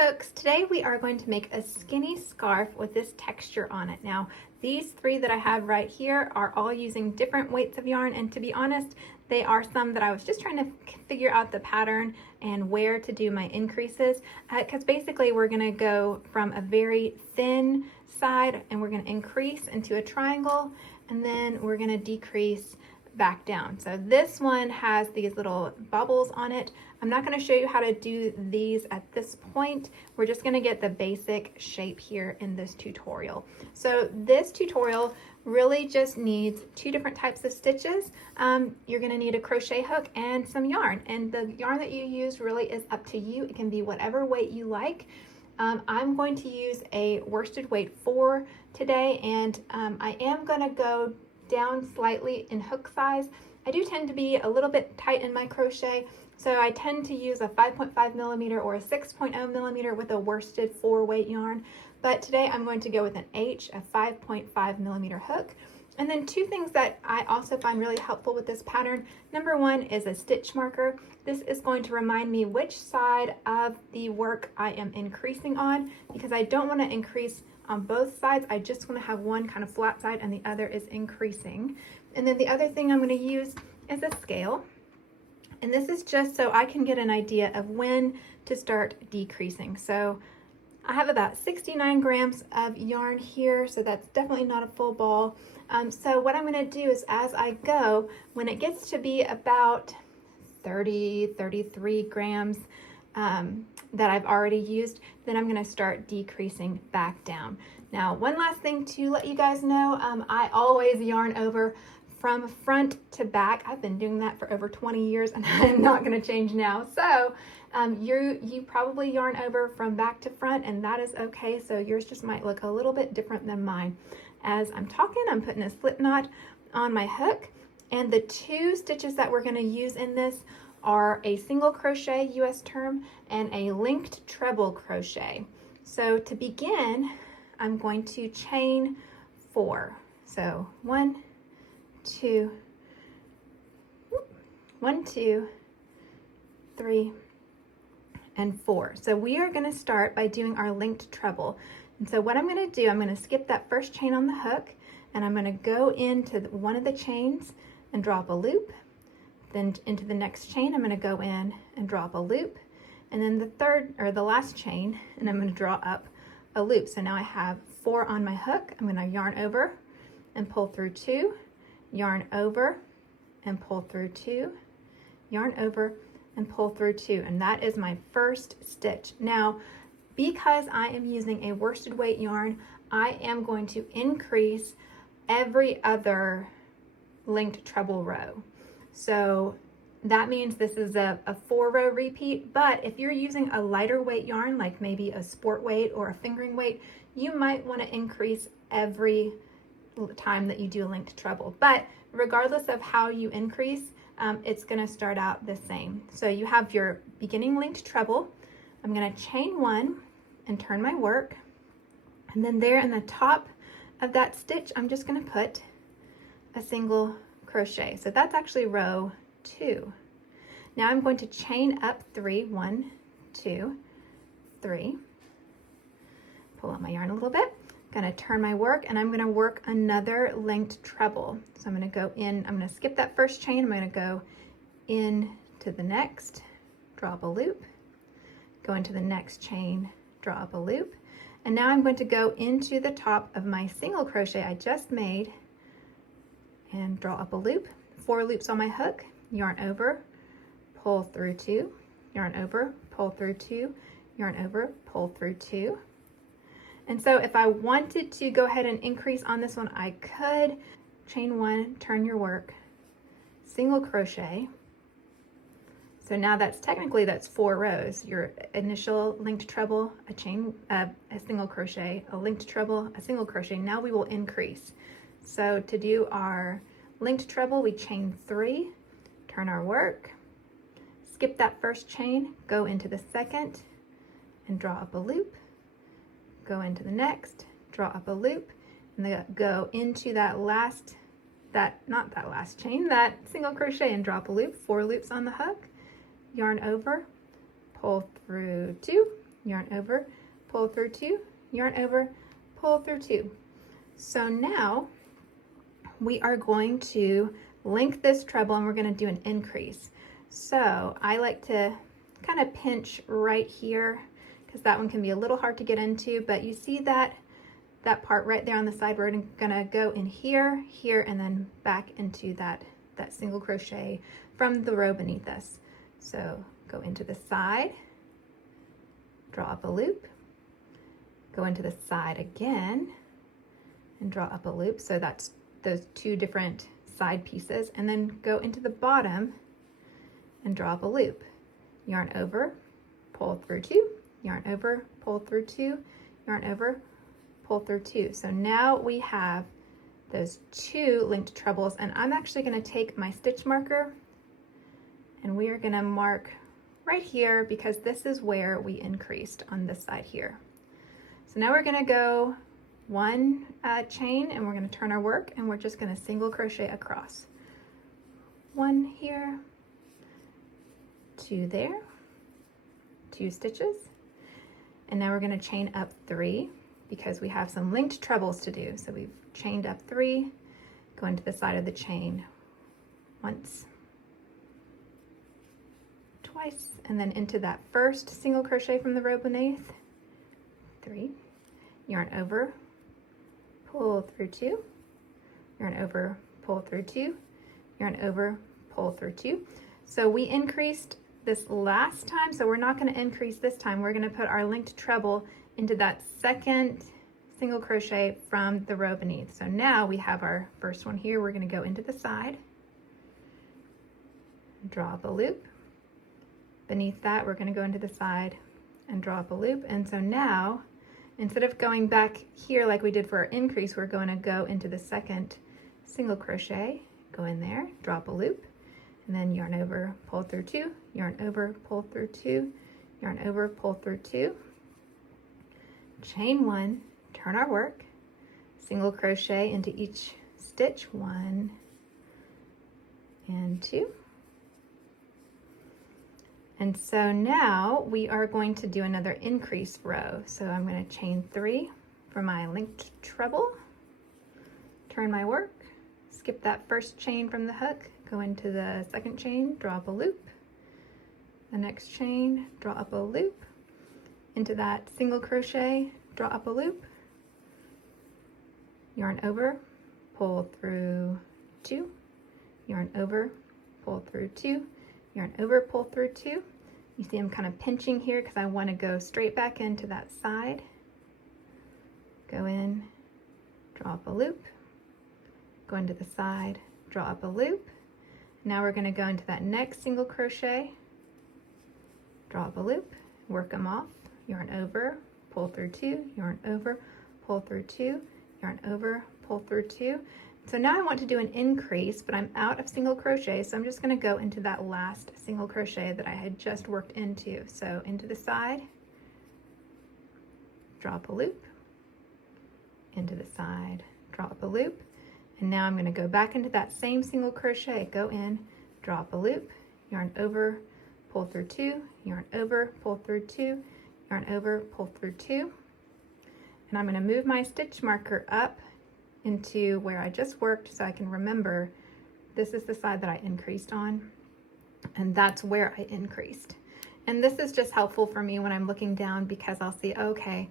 folks, today we are going to make a skinny scarf with this texture on it. Now these three that I have right here are all using different weights of yarn, and to be honest, they are some that I was just trying to figure out the pattern and where to do my increases, because basically we're going to go from a very thin side and we're going to increase into a triangle, and then we're going to decrease back down. So this one has these little bubbles on it. I'm not going to show you how to do these at this point. We're just going to get the basic shape here in this tutorial. So this tutorial really just needs two different types of stitches. You're going to need a crochet hook and some yarn, and the yarn that you use really is up to you. It can be whatever weight you like. I'm going to use a worsted weight 4 today, and I am going to go down slightly in hook size. I do tend to be a little bit tight in my crochet, so I tend to use a 5.5 millimeter or a 6.0 millimeter with a worsted 4 weight yarn, but today I'm going to go with an H, a 5.5 millimeter hook. And then two things that I also find really helpful with this pattern. Number one is a stitch marker. This is going to remind me which side of the work I am increasing on, because I don't want to increase on both sides. I just want to have one kind of flat side and the other is increasing. And then the other thing I'm going to use is a scale. And this is just so I can get an idea of when to start decreasing. So I have about 69 grams of yarn here, so that's definitely not a full ball. So what I'm going to do is, as I go, when it gets to be about 33 grams that I've already used, then I'm going to start decreasing back down. Now, one last thing to let you guys know, I always yarn over from front to back. I've been doing that for over 20 years and I'm not going to change now. So you probably yarn over from back to front, and that is okay. So yours just might look a little bit different than mine. As I'm talking, I'm putting a slip knot on my hook, and the two stitches that we're going to use in this are a single crochet US term and a linked treble crochet. So to begin, I'm going to chain 4. So 1, 2, 3, and 4. So we are going to start by doing our linked treble. And so what I'm going to do, I'm going to skip that first chain on the hook, and I'm going to go into one of the chains and drop a loop. Then into the next chain, I'm going to go in and drop a loop, and then the third or the last chain, and I'm going to draw up a loop. So now I have 4 on my hook. I'm going to yarn over and pull through 2, yarn over and pull through 2, yarn over and pull through 2, and that is my first stitch. Now, because I am using a worsted weight yarn, I am going to increase every other linked treble row. So that means this is a 4-row repeat, but if you're using a lighter weight yarn, like maybe a sport weight or a fingering weight, you might want to increase every time that you do a linked treble. But regardless of how you increase, it's going to start out the same. So you have your beginning linked treble. I'm going to chain 1 and turn my work, and then there in the top of that stitch, I'm just going to put a single crochet. So that's actually row 2. Now I'm going to chain up 3, 1, 2, 3. Pull out my yarn a little bit. Going to turn my work, and I'm going to work another linked treble. So I'm going to go in, I'm going to skip that first chain, I'm going to go into the next, draw up a loop, go into the next chain, draw up a loop, and now I'm going to go into the top of my single crochet I just made and draw up a loop, 4 loops on my hook, yarn over, pull through 2, yarn over, pull through 2, yarn over, pull through 2. And so if I wanted to go ahead and increase on this one, I could chain 1, turn your work, single crochet. So now that's 4 rows. Your initial linked treble, a chain, a single crochet, a linked treble, a single crochet. Now we will increase. So to do our linked treble, we chain 3, turn our work, skip that first chain, go into the second and draw up a loop, go into the next, draw up a loop, and then go into that single crochet and drop a loop, 4 loops on the hook, yarn over, pull through 2, yarn over, pull through 2, yarn over, pull through 2. So now we are going to link this treble and we're going to do an increase. So I like to kind of pinch right here because that one can be a little hard to get into, but you see that part right there on the side, we're gonna go in here, here, and then back into that single crochet from the row beneath us. So go into the side, draw up a loop, go into the side again, and draw up a loop. So that's those 2 different side pieces, and then go into the bottom and draw up a loop. Yarn over, pull through 2, yarn over, pull through 2, yarn over, pull through 2. So now we have those 2 linked trebles, and I'm actually going to take my stitch marker and we are going to mark right here because this is where we increased on this side here. So now we're going to go 1 chain and we're going to turn our work and we're just going to single crochet across. 1 here, 2 there, 2 stitches, and now we're going to chain up 3 because we have some linked trebles to do. So we've chained up 3, go into the side of the chain once, twice, and then into that first single crochet from the row beneath, 3, yarn over, pull through 2, yarn over, pull through 2, yarn over, pull through 2. So we increased this last time, so we're not going to increase this time. We're going to put our linked treble into that second single crochet from the row beneath. So now we have our first one here. We're going to go into the side, draw up a loop. Beneath that, we're going to go into the side and draw up a loop. And so now, instead of going back here like we did for our increase, we're going to go into the second single crochet, go in there, drop a loop, and then yarn over, pull through 2, yarn over, pull through 2, yarn over, pull through 2, chain 1, turn our work, single crochet into each stitch, 1 and 2. And so now we are going to do another increase row. So I'm going to chain 3 for my linked treble, turn my work, skip that first chain from the hook, go into the second chain, draw up a loop, the next chain, draw up a loop, into that single crochet, draw up a loop, yarn over, pull through 2, yarn over, pull through 2, yarn over, pull through 2. You see I'm kind of pinching here because I want to go straight back into that side. Go in, draw up a loop, go into the side, draw up a loop. Now we're going to go into that next single crochet, draw up a loop, work them off, yarn over, pull through 2, yarn over, pull through 2, yarn over, pull through 2. So now I want to do an increase, but I'm out of single crochet, so I'm just going to go into that last single crochet that I had just worked into. So into the side, drop a loop, into the side, drop a loop, and now I'm going to go back into that same single crochet, go in, drop a loop, yarn over, pull through 2, yarn over, pull through 2, yarn over, pull through 2, and I'm going to move my stitch marker up into where I just worked so I can remember this is the side that I increased on, and that's where I increased. And this is just helpful for me when I'm looking down because I'll see, okay,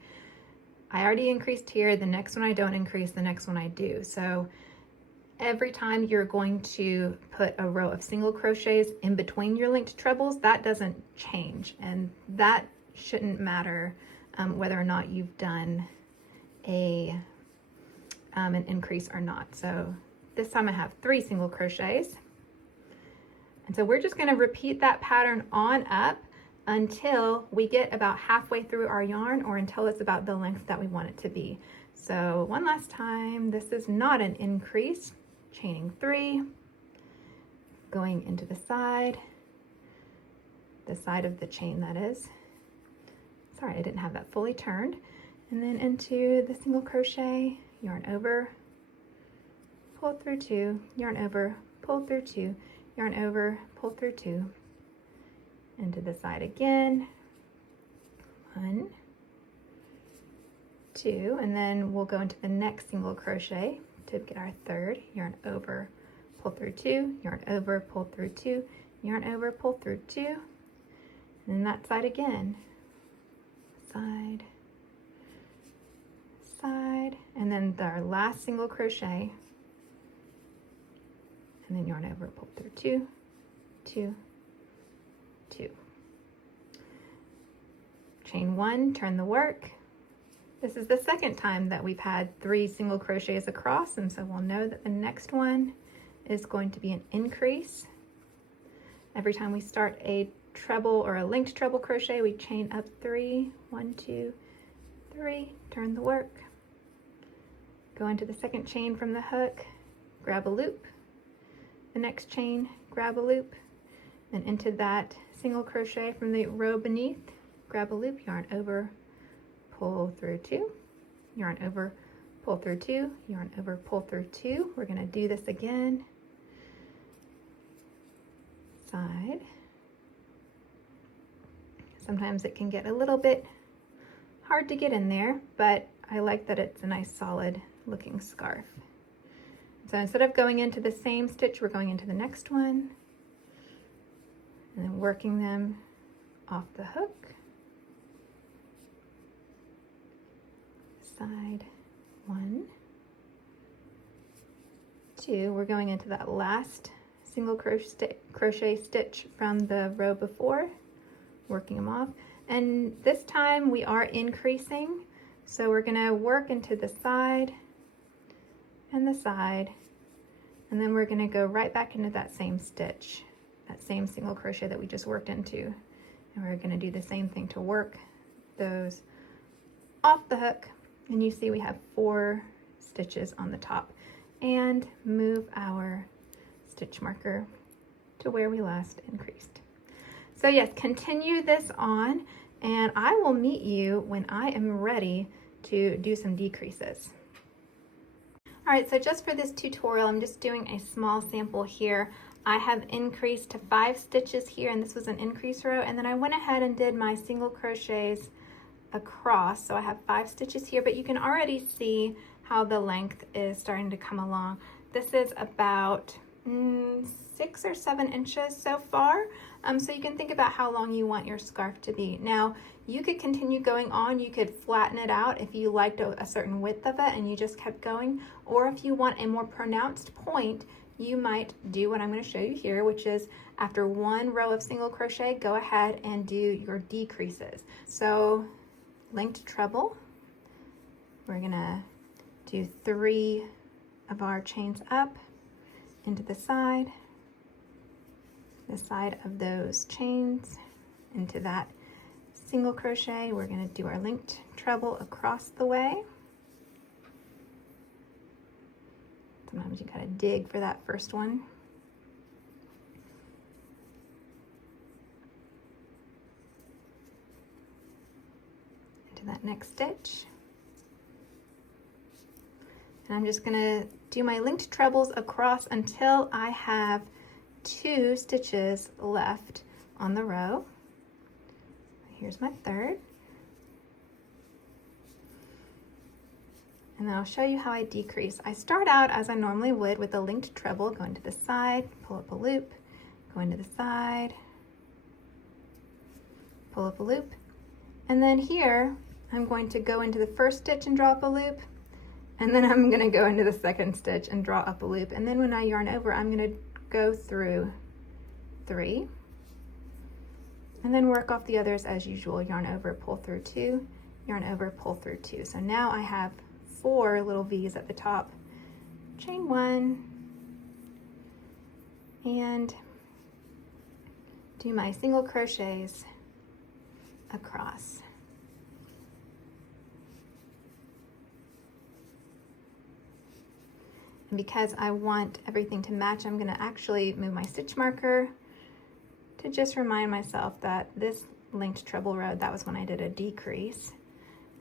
I already increased here, the next one I don't increase, the next one I do. So every time you're going to put a row of single crochets in between your linked trebles, that doesn't change, and that shouldn't matter whether or not you've done an increase or not. So this time I have 3 single crochets, and so we're just going to repeat that pattern on up until we get about halfway through our yarn, or until it's about the length that we want it to be. So one last time, this is not an increase, chaining 3, going into the side of the chain, that is. Sorry, I didn't have that fully turned. And then into the single crochet, yarn over, pull through 2, yarn over, pull through 2, yarn over, pull through 2, into the side again, 1, 2, and then we'll go into the next single crochet to get our third. Yarn over, pull through 2, yarn over, pull through 2, yarn over, pull through 2, and then that side again, side, side, and then our last single crochet, and then yarn over, pull through 2, 2, 2. Chain 1, turn the work. This is the second time that we've had 3 single crochets across, and so we'll know that the next one is going to be an increase. Every time we start a treble or a linked treble crochet, we chain up 3, 1, 2, 3, turn the work. Go into the second chain from the hook, grab a loop. The next chain, grab a loop, then into that single crochet from the row beneath, grab a loop, yarn over, pull through 2, yarn over, pull through 2, yarn over, pull through 2. We're going to do this again. Side. Sometimes it can get a little bit hard to get in there, but I like that it's a nice solid looking scarf. So instead of going into the same stitch, we're going into the next one and then working them off the hook. Side 1, 2, we're going into that last single crochet stitch from the row before, working them off, and this time we are increasing, so we're going to work into the side and the side, and then we're going to go right back into that same stitch, that same single crochet that we just worked into, and we're going to do the same thing to work those off the hook. And you see we have 4 stitches on the top, and move our stitch marker to where we last increased. So yes, continue this on, and I will meet you when I am ready to do some decreases. All right, so just for this tutorial, I'm just doing a small sample here. I have increased to 5 stitches here, and this was an increase row, and then I went ahead and did my single crochets across, so I have 5 stitches here, but you can already see how the length is starting to come along. This is about 6 or 7 inches so far, so you can think about how long you want your scarf to be. Now you could continue going on, you could flatten it out if you liked a certain width of it and you just kept going, or if you want a more pronounced point, you might do what I'm going to show you here, which is after 1 row of single crochet, go ahead and do your decreases. So linked treble, we're gonna do 3 of our chains up into the side of those chains, into that single crochet. We're gonna do our linked treble across the way. Sometimes you gotta dig for that first one. That next stitch, and I'm just gonna do my linked trebles across until I have 2 stitches left on the row. Here's my third, and then I'll show you how I decrease. I start out as I normally would with a linked treble, going to the side, pull up a loop, go into the side, pull up a loop, and then here I'm going to go into the first stitch and draw up a loop, and then I'm going to go into the second stitch and draw up a loop, and then when I yarn over, I'm going to go through 3, and then work off the others as usual. Yarn over, pull through 2, yarn over, pull through 2. So now I have 4 little V's at the top. Chain 1, and do my single crochets across. And because I want everything to match, I'm going to actually move my stitch marker to just remind myself that this linked treble row, that was when I did a decrease.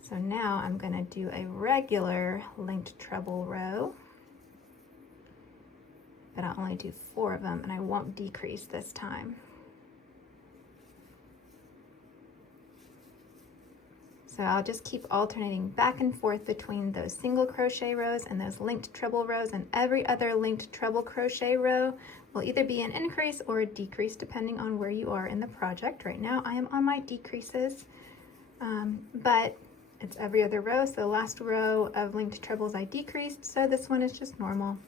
So now I'm going to do a regular linked treble row, but I'll only do 4 of them, and I won't decrease this time. So I'll just keep alternating back and forth between those single crochet rows and those linked treble rows, and every other linked treble crochet row will either be an increase or a decrease depending on where you are in the project. Right now I am on my decreases, but it's every other row. So the last row of linked trebles I decreased, so this one is just normal.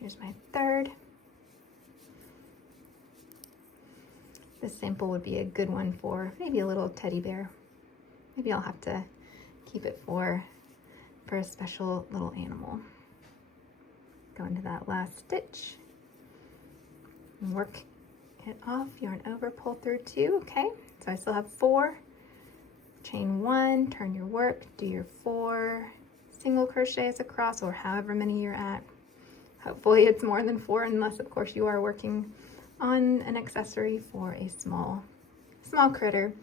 Here's my third. This sample would be a good one for maybe a little teddy bear. Maybe I'll have to keep it for a special little animal. Go into that last stitch and work it off, yarn over, pull through 2, okay? So I still have 4, chain 1, turn your work, do your 4 single crochets across, or however many you're at. Hopefully it's more than 4, unless of course you are working on an accessory for a small critter.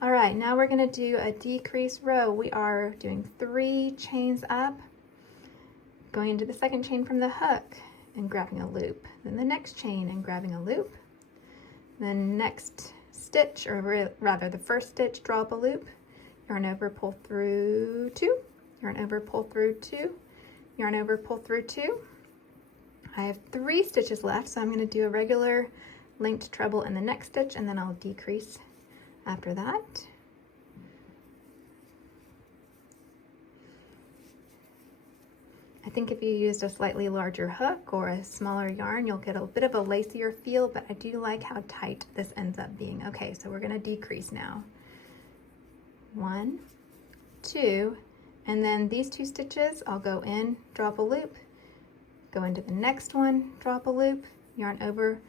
All right, now we're gonna do a decrease row. We are doing 3 chains up, going into the second chain from the hook and grabbing a loop, then the next chain and grabbing a loop, then next stitch, or rather the first stitch, draw up a loop, yarn over, pull through 2, yarn over, pull through 2, yarn over, pull through 2. I have 3 stitches left, so I'm going to do a regular linked treble in the next stitch, and then I'll decrease after that. I think if you used a slightly larger hook or a smaller yarn, you'll get a bit of a lacier feel, but I do like how tight this ends up being. Okay, so we're going to decrease now. 1, 2, and then these 2 stitches, I'll go in, drop a loop, go into the next one, drop a loop, yarn over,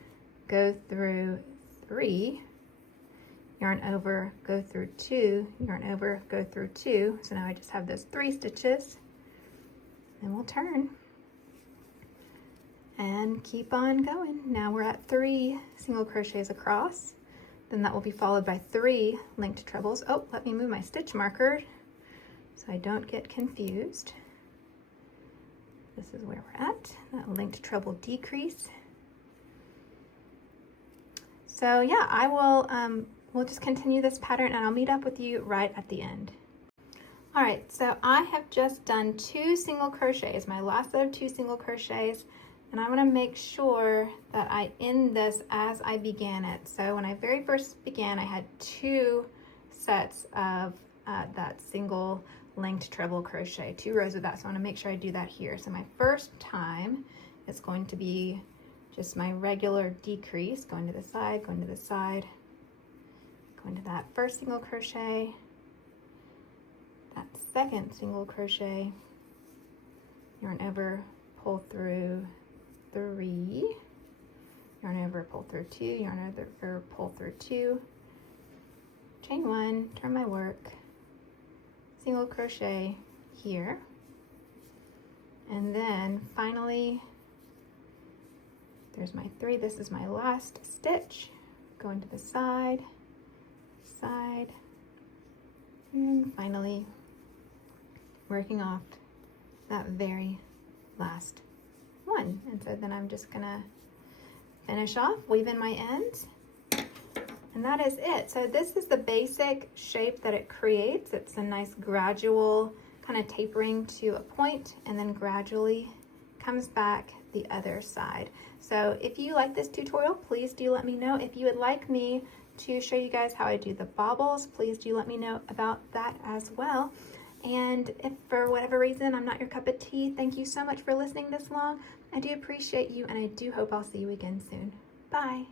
go through 3, yarn over, go through 2, yarn over, go through 2. So now I just have those 3 stitches, and we'll turn and keep on going. Now we're at 3 single crochets across. Then that will be followed by 3 linked trebles. Oh, let me move my stitch marker so I don't get confused. This is where we're at, that linked treble decrease. So yeah, I will, we'll just continue this pattern and I'll meet up with you right at the end. All right, so I have just done 2 single crochets, my last set of 2 single crochets, and I wanna make sure that I end this as I began it. So when I very first began, I had 2 sets of that single linked treble crochet, 2 rows of that, so I want to make sure I do that here. So my first time is going to be just my regular decrease, going to the side, going to the side, going to that first single crochet, that second single crochet, yarn over, pull through 3, yarn over, pull through 2, yarn over, pull through 2, chain 1, turn my work, single crochet here, and then finally there's my 3. This is my last stitch, going to the side, side, and finally working off that very last one. And so then I'm just gonna finish off, weave in my ends, and that is it. So this is the basic shape that it creates. It's a nice gradual kind of tapering to a point and then gradually comes back the other side. So if you like this tutorial, please do let me know. If you would like me to show you guys how I do the bobbles, please do let me know about that as well. And if for whatever reason I'm not your cup of tea, thank you so much for listening this long. I do appreciate you, and I do hope I'll see you again soon. Bye.